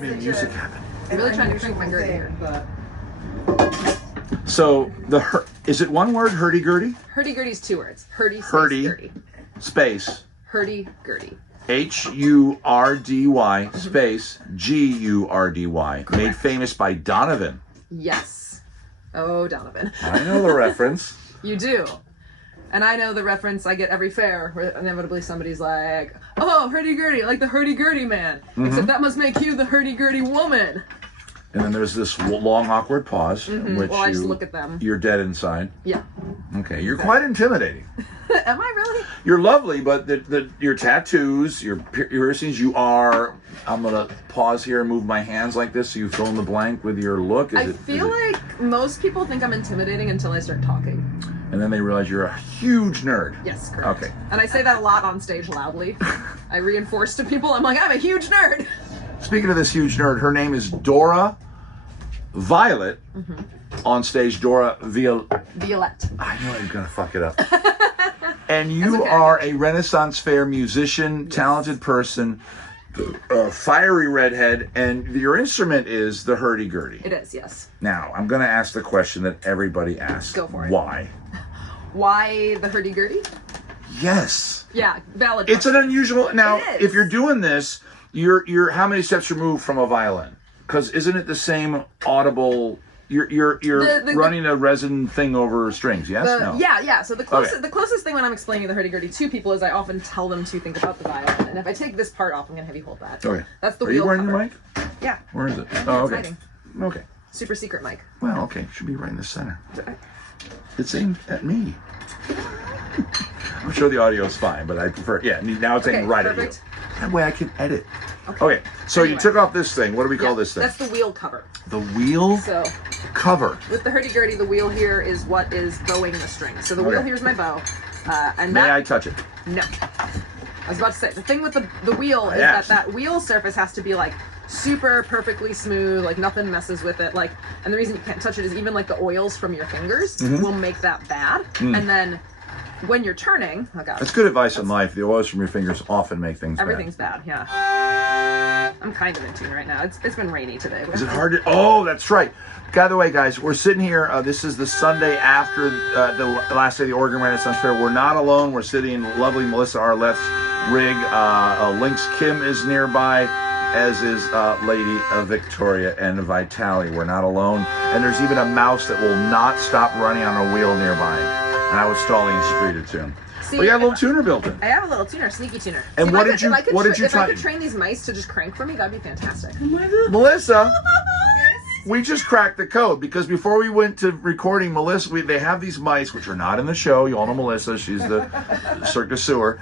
made music happen. I'm really trying to crank my gurdy here. So is it one word, hurdy-gurdy? Hurdy-gurdy's 2 words. Hurdy, Hurdy, gurdy. Space. Hurdy-gurdy. Hurdy space Gurdy. Made famous by Donovan. Yes. Oh, Donovan. I know the reference. You do. And I know the reference I get every fair where inevitably somebody's like, oh, hurdy-gurdy, like the hurdy-gurdy man. Except that must make you the hurdy-gurdy woman. And then there's this long, awkward pause in which I just look at them. You're dead inside. Yeah. Okay, you're quite intimidating. Am I really? You're lovely, but your tattoos, your piercings, I'm going to pause here and move my hands like this so you fill in the blank with your look. I feel like most people think I'm intimidating until I start talking. And then they realize you're a huge nerd. Yes, correct. Okay. And I say that a lot on stage loudly. I reinforce to people, I'm like, I'm a huge nerd. Speaking of this huge nerd, her name is Dora Violet. On stage, Dora Violet. I knew I was going to fuck it up. And you are a Renaissance Fair musician, talented person, fiery redhead, and your instrument is the hurdy-gurdy. It is, yes. Now, I'm going to ask the question that everybody asks. Go for it. Why? Why the hurdy-gurdy? Yes. Yeah, valid. It's an unusual... Now, It is. if you're doing this, you're how many steps removed from a violin? Because isn't it the same audible... You're running a resin thing over strings, yes? No. Yeah. So the closest thing when I'm explaining the hurdy-gurdy to people is I often tell them to think about the violin. And if I take this part off, I'm going to have you hold that. Okay. That's the Are wheel you wearing cover. your mic? Yeah. Where is it? It's Oh, okay. hiding. Okay. Super secret mic. Well, okay. Should be right in the center. It's aimed at me. I'm sure the audio is fine, but I prefer... Yeah, now it's aimed right perfect. at you. That way I can edit. Okay, so you took off this thing. What do we call this thing? That's the wheel cover. The wheel So cover. with the hurdy-gurdy, the wheel here is what is bowing the string. So the wheel here's my bow. And May that, I touch it? No. I was about to say, the thing with the wheel is that wheel surface has to be like super perfectly smooth, like nothing messes with it. Like, and the reason you can't touch it is even like the oils from your fingers will make that bad. And then when you're turning, oh god. That's good advice in life. The oils from your fingers often make things Everything's bad, yeah. I'm kind of in tune right now. It's been rainy today. Is it hard to... Oh, that's right. By the way, guys, we're sitting here. This is the Sunday after the last day of the Oregon Renaissance Fair. We're not alone. We're sitting in lovely Melissa Arlett's rig. Lynx Kim is nearby, as is Lady Victoria and Vitaly. We're not alone. And there's even a mouse that will not stop running on a wheel nearby. And I was stalling a street tune. See, We got a little tuner built in. I have a little tuner, sneaky tuner. And See, what did you If try? I could train these mice to just crank for me, that'd be fantastic. Melissa, we just cracked the code because before we went to recording, Melissa, they have these mice which are not in the show. You all know Melissa; she's the Cirque du Soleil.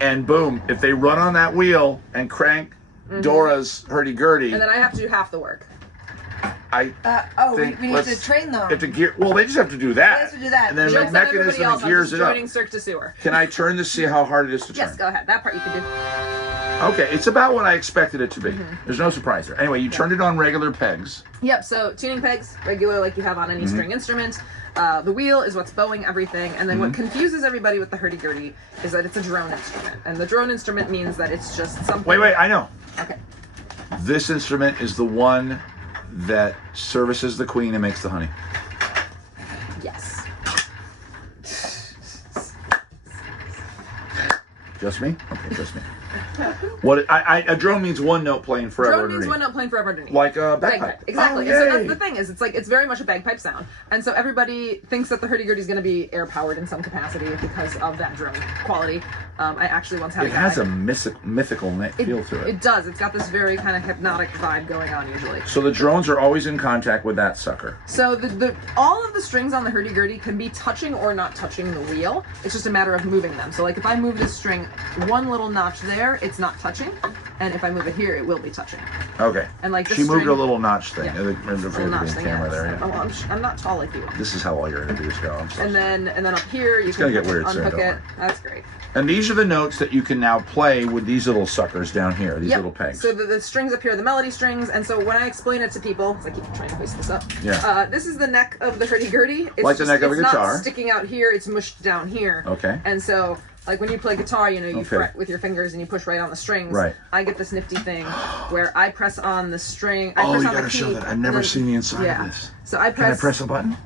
And boom, if they run on that wheel and crank Dora's hurdy-gurdy, And then I have to do half the work. I we think need to train them. Have to gear. Well, they just have to do that. They have to do that. And then Just the like everybody mechanism else, that I'm gears just it up. joining Cirque du Soleil. Can I turn to see how hard it is to turn? Yes, go ahead. That part you can do. Okay, it's about what I expected it to be. There's no surprise there. Anyway, you turned it on regular pegs. Yep, so tuning pegs, regular like you have on any string instrument. The wheel is what's bowing everything. And then what confuses everybody with the hurdy-gurdy is that it's a drone instrument. And the drone instrument means that it's just something... Wait, I know. Okay. This instrument is the one that services the queen and makes the honey. Yes. Just me? Okay, just me. What a drone means one note playing forever. Drone means underneath. one note playing forever underneath. Like a bagpipe. Exactly. Oh, And so yay. that's the thing is it's very much a bagpipe sound. And so everybody thinks that the hurdy-gurdy is going to be air powered in some capacity because of that drone quality. I actually once had It has a mythical feel to it. It does. It's got this very kind of hypnotic vibe going on usually. So the drones are always in contact with that sucker. So all of the strings on the hurdy-gurdy can be touching or not touching the wheel. It's just a matter of moving them. So like if I move this string one little notch there, it's not touching. And if I move it here, it will be touching. Okay. And like this she moved string, a little notch thing. Yeah. Little notch thing. camera Yeah. there. Yeah. Oh, I'm not tall like you. This is how all your interviews go. I'm so And then up here you gonna can get weird soon, unhook don't it. worry. That's great. And these are the notes that you can now play with these little suckers down here, these little pegs. So the strings up here are the melody strings, and so when I explain it to people, because I keep trying to hoist this up. Yeah. This is the neck of the hurdy-gurdy. It's Like the neck of a it's guitar. not sticking out here, it's mushed down here. Okay. And so Like when you play guitar, you know, you fret with your fingers and you push right on the strings. Right. I get this nifty thing where I press on the string. Oh, you gotta show that. I've never seen the inside of this. So I press. Can I press a button?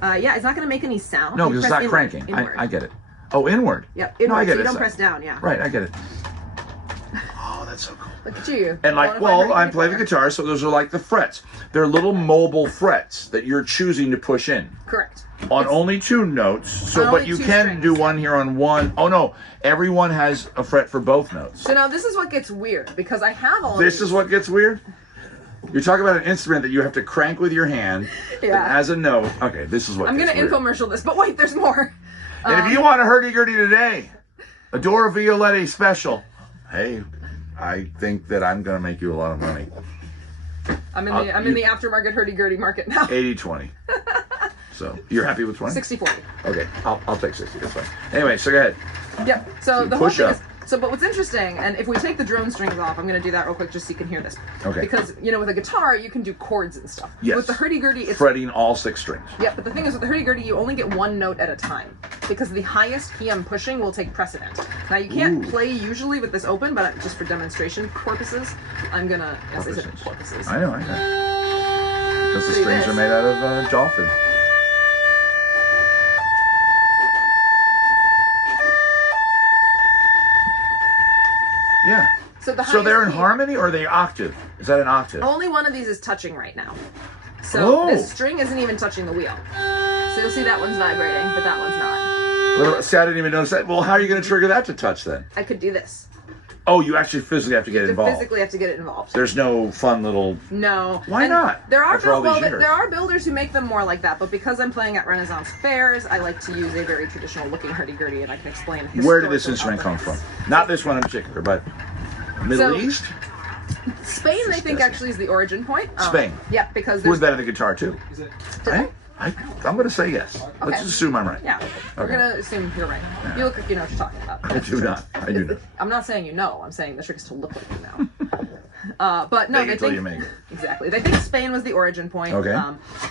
Yeah, it's not going to make any sound. No, because it's not cranking. I get it. Oh, inward. Yep, inward. No, I get so you it. don't press down, yeah. Right, I get it. Oh, that's so cool. Look at you. And like, well, I'm playing the guitar, so those are like the frets. They're little mobile frets that you're choosing to push in. Correct. On only 2 notes, so but you can do one here on one. Oh no, everyone has a fret for both notes. So now this is what gets weird because I have all. This is what gets weird. You're talking about an instrument that you have to crank with your hand. Yeah. As a note. Okay, this is what. I'm gonna infomercial this, but wait, there's more. And if you want a hurdy-gurdy today, a Dora Violet special. Hey, I think that I'm gonna make you a lot of money. I'm in the aftermarket hurdy-gurdy market now. 80-20. So you're happy with 20? 60-40. Okay, I'll take 60. That's fine. Anyway, so go ahead. Yep. So the push whole up. thing is. So, but what's interesting, and if we take the drone strings off, I'm going to do that real quick just so you can hear this. Okay. Because, you know, with a guitar, you can do chords and stuff. Yes. With the hurdy-gurdy, it's... Fretting all 6 strings. Yeah, but the thing is, with the hurdy-gurdy, you only get 1 note at a time. Because the highest key I'm pushing will take precedent. Now, you can't play usually with this open, but just for demonstration purposes, I'm going to... Yes, I said purposes. I know. Because the strings are made out of dolphin. Yeah. So they're in harmony or are they octave? Is that an octave? Only one of these is touching right now. So this string isn't even touching the wheel. So you'll see that one's vibrating, but that one's not. See, I didn't even notice that. Well, how are you going to trigger that to touch then? I could do this. Oh, you actually physically have to get involved. Physically have to get it involved. There's no fun little... No. Why not? There are there are builders who make them more like that, but because I'm playing at Renaissance fairs, I like to use a very traditional looking hurdy-gurdy, and I can explain where did this instrument come from? Not this one in particular, but Middle East? Spain, they think actually is the origin point. Spain? Yeah, because who's better than guitar too? I'm going to say yes. Okay. Let's just assume I'm right. Yeah, we're going to assume you're right. Yeah. You look like you know what you're talking about. I do not. I do not. I'm not saying you know. I'm saying the trick is to look like you know. But no, they think... Exactly. They think Spain was the origin point. Okay.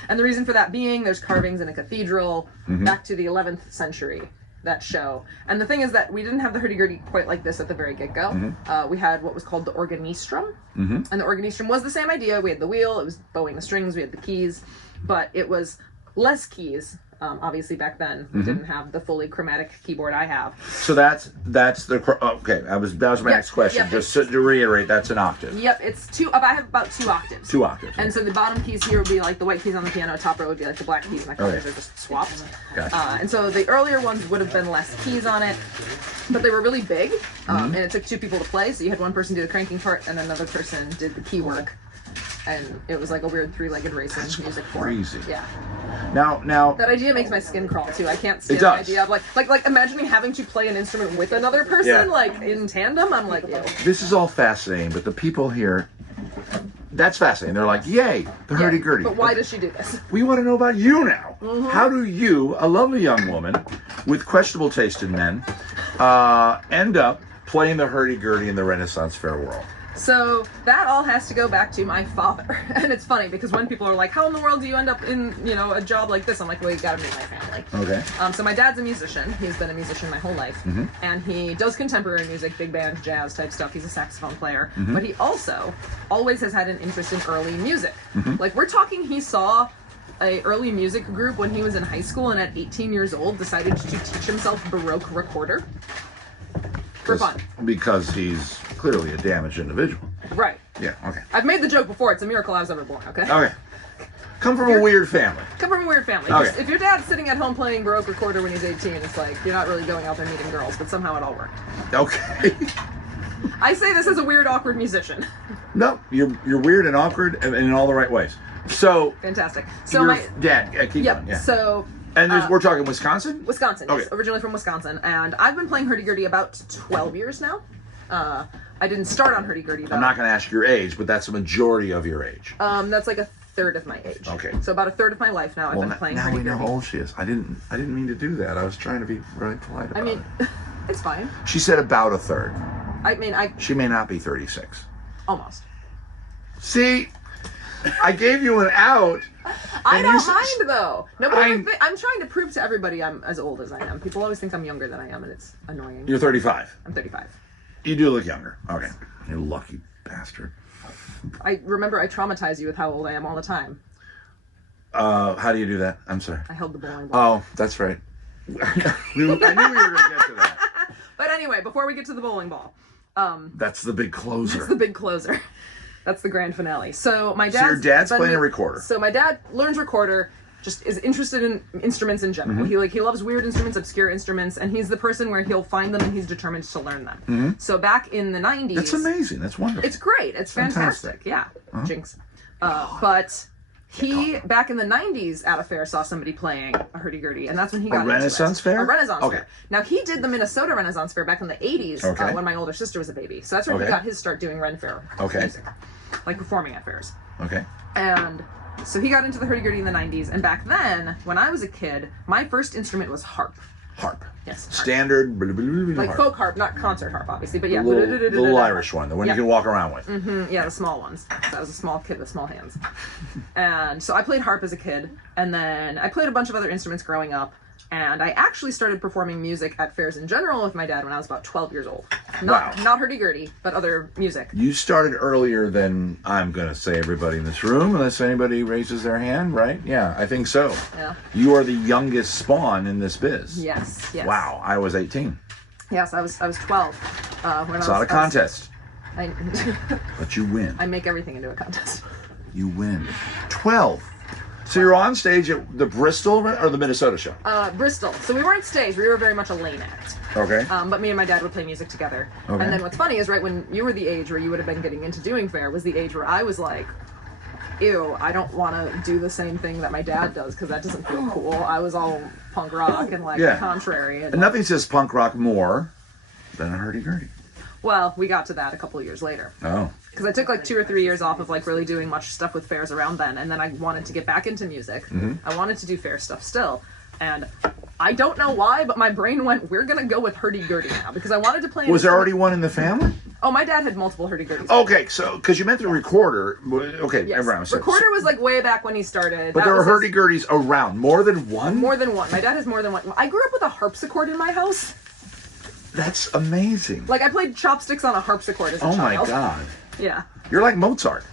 And the reason for that being there's carvings in a cathedral back to the 11th century that show. And the thing is that we didn't have the hurdy-gurdy quite like this at the very get-go. We had what was called the organistrum. And the organistrum was the same idea. We had the wheel. It was bowing the strings. We had the keys. But it was less keys. Obviously, back then we didn't have the fully chromatic keyboard I have. So that's the okay. That was my next question. Just to reiterate, that's an octave. Yep, it's 2. I have about 2 octaves. 2 octaves. And so the bottom keys here would be like the white keys on the piano. Top row would be like the black keys. My colors are just swapped. Gotcha. And so the earlier ones would have been less keys on it, but they were really big. And it took 2 people to play. So you had one person do the cranking part, and another person did the key work. And it was like a weird 3-legged racing music form. Crazy. Yeah. Now that idea makes my skin crawl too. I can't stand the idea of like imagining having to play an instrument with another person, like in tandem. I'm like, ew. This is all fascinating, but the people here, that's fascinating. They're like, yay, the hurdy-gurdy. But why does she do this? We want to know about you now. How do you, a lovely young woman with questionable taste in men, end up playing the hurdy-gurdy in the Renaissance fair world? So that all has to go back to my father. And it's funny because when people are like, how in the world do you end up in, you know, a job like this? I'm like, well, you gotta meet my family. Okay. So my dad's a musician. He's been a musician my whole life. And he does contemporary music, big band, jazz type stuff. He's a saxophone player. But he also always has had an interest in early music. Like we're talking, he saw a early music group when he was in high school and at 18 years old decided to teach himself Baroque recorder. For fun. Because he's clearly a damaged individual. Right. Yeah, okay. I've made the joke before. It's a miracle I was ever born, okay? Okay. Come from a weird family. Come from a weird family. Okay. If your dad's sitting at home playing Baroque recorder when he's 18, it's like, you're not really going out there meeting girls, but somehow it all worked. Okay. I say this as a weird, awkward musician. No, you're weird and awkward and in all the right ways. So... Fantastic. So my... Dad, keep going, yeah. So... And we're talking Wisconsin? Wisconsin, yes. Okay. Originally from Wisconsin. And I've been playing hurdy-gurdy about 12 years now. I didn't start on hurdy-gurdy, though. I'm not going to ask your age, but that's a majority of your age. That's like a third of my age. Okay. So about a third of my life now I've been playing hurdy-gurdy. Now we know how old she is. I didn't mean to do that. I was trying to be really polite about it. It's fine. She said about a third. She may not be 36. Almost. See, I gave you an out. I don't mind though. No, but I'm trying to prove to everybody I'm as old as I am. People always think I'm younger than I am, and it's annoying. You're 35. I'm 35. You do look younger. Okay. You lucky bastard. I remember I traumatize you with how old I am all the time. How do you do that? I'm sorry. I held the bowling ball. Oh, that's right. I knew we were going to get to that. But anyway, before we get to the bowling ball. That's the big closer. That's the big closer. That's the grand finale. So my dad. So your dad's playing a recorder. So my dad learns recorder, just is interested in instruments in general. He loves weird instruments, obscure instruments, and he's the person where he'll find them and he's determined to learn them. So back in the 90s. That's amazing. That's wonderful. It's great. It's fantastic. Yeah. Jinx. But he, back in the 90s at a fair, saw somebody playing a hurdy-gurdy, and that's when he got into Renaissance it. fair? A Renaissance fair. Now, he did the Minnesota Renaissance Fair back in the 80s when my older sister was a baby. So that's where he got his start doing Ren Fair music, like performing at fairs. Okay. And so he got into the hurdy-gurdy in the 90s, and back then, when I was a kid, my first instrument was harp. Harp. Yes. Harp. Standard. Like harp. folk harp, not concert harp, obviously, but yeah. The little Irish one, the one you can walk around with. Yeah, the small ones. So I was a small kid with small hands. And so I played harp as a kid, and then I played a bunch of other instruments growing up, and I actually started performing music at fairs in general with my dad when I was about 12 years old. Not hurdy-gurdy, but other music. You started earlier than, I'm going to say, everybody in this room, unless anybody raises their hand, right? Yeah, I think so. Yeah. You are the youngest spawn in this biz. Yes. Wow, I was 18. Yes, I was 12. It's not a contest. But you win. I make everything into a contest. You win. 12. So you're on stage at the Bristol or the Minnesota show? Bristol. So we weren't stage. We were very much a lane act. Okay. But me and my dad would play music together. Okay. And then what's funny is right when you were the age where you would have been getting into doing fair was the age where I was like, ew, I don't want to do the same thing that my dad does because that doesn't feel cool. I was all punk rock and the contrary. And nothing says punk rock more than a hurdy-gurdy. Well, we got to that a couple of years later. Oh. Because I took like 2 or 3 years off of like really doing much stuff with fairs around then, and then I wanted to get back into music. I wanted to do fair stuff still, and I don't know why, but my brain went, we're gonna go with hurdy-gurdy now because I wanted to play. Was there already one in the family? Oh, my dad had multiple hurdy-gurdies. Okay, so because you meant the recorder. Okay, yes. everyone. Recorder was like way back when he started. But there were hurdy-gurdies around. More than one? More than one. My dad has more than one. I grew up with a harpsichord in my house. That's amazing. Like I played chopsticks on a harpsichord as a child. Oh my god. Yeah. You're like Mozart.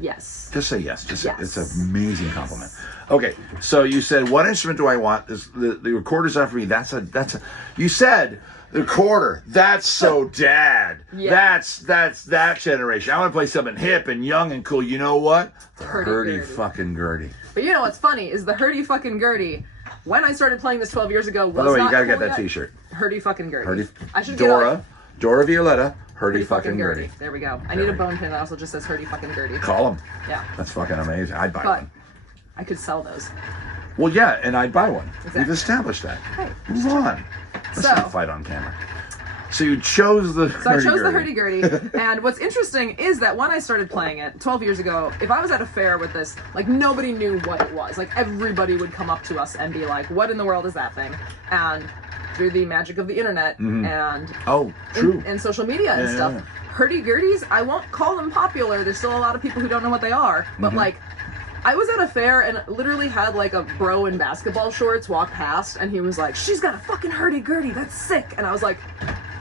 Yes. Just say yes. Just yes. It's an amazing compliment. Okay, so you said, what instrument do I want? The recorder's not for me. That's a. You said the recorder. That's so dad. Yeah. That's that generation. I want to play something hip and young and cool. You know what? The hurdy fucking gurdy. But you know what's funny is the hurdy fucking gurdy. When I started playing this 12 years ago, was by the way, not you gotta cool get that yet. T-shirt. Hurdy fucking gurdy. Hurdy. I should Dora Violet. Hurdy fucking gurdy. There we go. I need a bone pin that also just says hurdy fucking gurdy. Call them. Yeah. That's fucking amazing. I'd buy one. I could sell those. Well, yeah, and I'd buy one. Exactly. We've established that. Right. Move on. Let's not fight on camera. So you chose the So I chose the hurdy-gurdy. And what's interesting is that when I started playing it 12 years ago, if I was at a fair with this, like nobody knew what it was. Like everybody would come up to us and be like, what in the world is that thing? And through the magic of the internet and and social media and stuff, hurdy-gurdies, I won't call them popular. There's still a lot of people who don't know what they are. But like, I was at a fair and literally had like a bro in basketball shorts walk past and he was like, she's got a fucking hurdy-gurdy. That's sick. And I was like,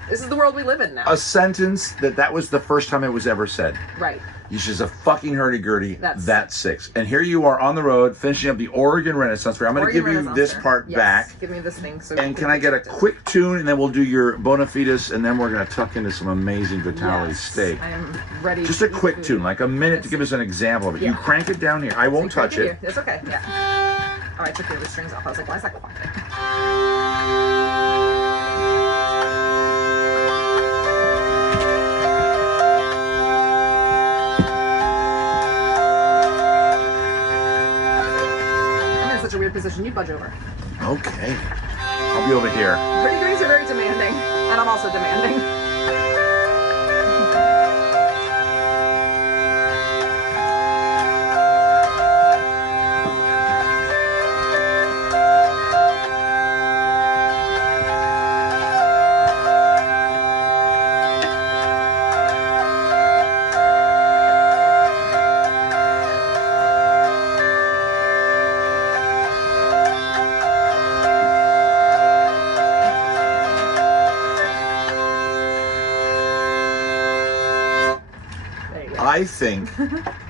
this is the world we live in now. A sentence that was the first time it was ever said. Right. She's a fucking hurdy-gurdy. That's six. And here you are on the road finishing up the Oregon Renaissance Fair. I'm going to give you this part back. Give me this thing. So and can I get a quick tune and then we'll do your bona fides and then we're going to tuck into some amazing Vitale steak. I am ready. Just a quick tune, like a minute to give us an example of it. You crank it down here. I won't touch it. It's okay. Yeah. Oh, I took the other strings off. I was like, why is that quiet? Such a weird position. You budge over. Okay. I'll be over here. Hurdy-gurdies are very demanding, and I'm also demanding. I think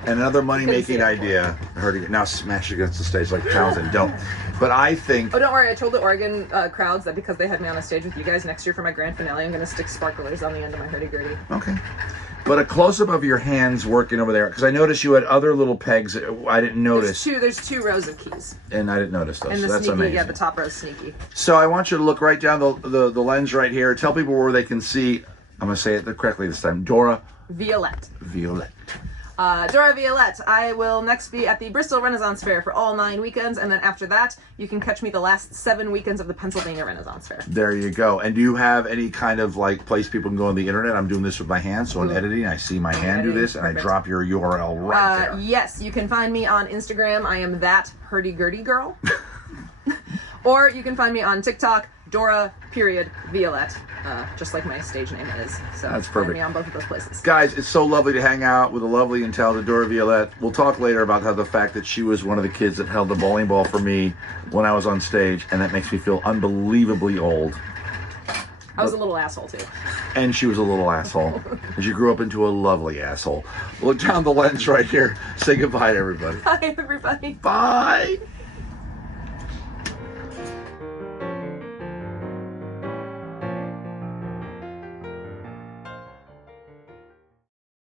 another money-making idea. Hurdy, now smash against the stage like Townsend. Don't. But I think. Oh, don't worry. I told the Oregon crowds that because they had me on a stage with you guys next year for my grand finale, I'm going to stick sparklers on the end of my hurdy-gurdy. Okay. But a close-up of your hands working over there, because I noticed you had other little pegs. I didn't notice. There's two rows of keys. And I didn't notice those. And the so that's sneaky, amazing. yeah, the top row's sneaky. So I want you to look right down the lens right here. Tell people where they can see. I'm going to say it correctly this time. Dora Violet. Violet. Dora Violet. I will next be at the Bristol Renaissance Fair for all 9 weekends, and then after that, you can catch me the last 7 weekends of the Pennsylvania Renaissance Fair. There you go. And do you have any kind of like place people can go on the internet? I'm doing this with my hand, so in editing, I see my hand do this, and I drop your URL right there. Yes, you can find me on Instagram. I am that hurdy-gurdy girl. Or you can find me on TikTok, Dora.Violet, just like my stage name is. So that's find perfect. me on both of those places. Guys, it's so lovely to hang out with a lovely and talented Dora Violet. We'll talk later about how the fact that she was one of the kids that held the bowling ball for me when I was on stage, and that makes me feel unbelievably old. I was a little asshole too. And she was a little asshole. And she grew up into a lovely asshole. Look down the lens right here. Say goodbye to everybody. Bye, everybody. Bye.